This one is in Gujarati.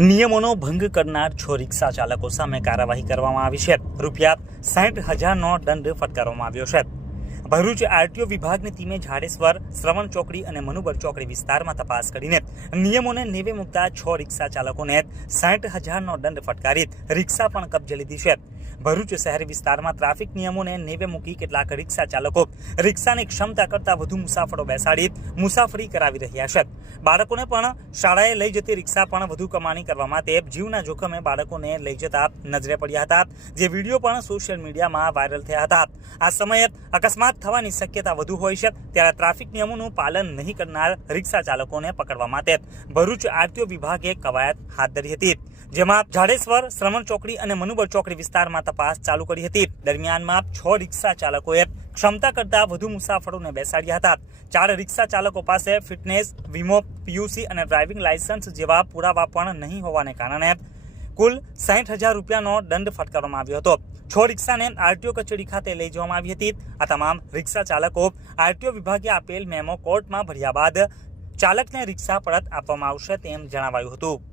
નિયમોનો ભંગ કરનાર છ રિક્ષા ચાલકો સામે કાર્યવાહી કરવામાં આવી છે. રૂપિયા સાઠ હજારનો દંડ ફટકારવામાં આવ્યો છે. ભરૂચ આરટીઓ વિભાગની ટીમે ઝાડેશ્વર શ્રવણ ચોકડી અને મનુબર ચોકડી વિસ્તારમાં તપાસ કરીને નિયમોને નેવે મુકતા છ રિક્ષા ચાલકોને સાઠ હજારનો દંડ ફટકારી રિક્ષા પણ કબજે લીધી છે. ભરૂચ શહેરી વિસ્તારમાં ટ્રાફિક નિયમોને નેવે મૂકી કેટલાક રિક્ષા ચાલકો રિક્ષાની ક્ષમતા કરતાં વધુ મુસાફરો બેસાડી મુસાફરી કરાવી રહ્યા છે. બાળકોને પણ શાળાએ લઈ જતી રિક્ષા પણ વધુ કમાણી કરવા માટે જીવના જોખમે બાળકોને લઈ જતા નજરે પડ્યા હતા. જે વીડિયો પણ સોશિયલ મીડિયામાં વાયરલ થયા હતા. આ સમયે અકસ્માત થવાની શક્યતા વધુ હોય છે, ત્યારે ટ્રાફિક નિયમોનું પાલન નહીં કરનાર રિક્ષા ચાલકોને પકડવા માટે ભરૂચ આરટીઓ વિભાગે કવાયત હાથ ધરી હતી. જેમાં જાડેશ્વર શ્રમણ ચોકડી અને મનુબર ચોકડી વિસ્તારમાં તપાસ ચાલુ કરી હતી. દરમિયાનમાં છ રિક્ષા ચાલકોએ ક્ષમતા કરતા વધુ મુસાફરોને બેસાડ્યા હતા. ચાર રિક્ષા ચાલકો પાસે ફિટનેસ, વીમો, પીયુસી અને ડ્રાઇવિંગ લાયસન્સ જેવા પુરાવા પણ નહીં હોવાને કારણે કુલ સાઠ હજાર રૂપિયાનો દંડ ફટકારવામાં આવ્યો હતો. છ રિક્ષાને આરટીઓ કચેરી ખાતે લઈ જવામાં આવી હતી. આ તમામ રિક્ષા ચાલકો આરટીઓ વિભાગે આપેલ મેમો કોર્ટમાં ભર્યા બાદ ચાલકને રિક્ષા પરત આપવામાં આવશે તેમ જણાવાયું હતું.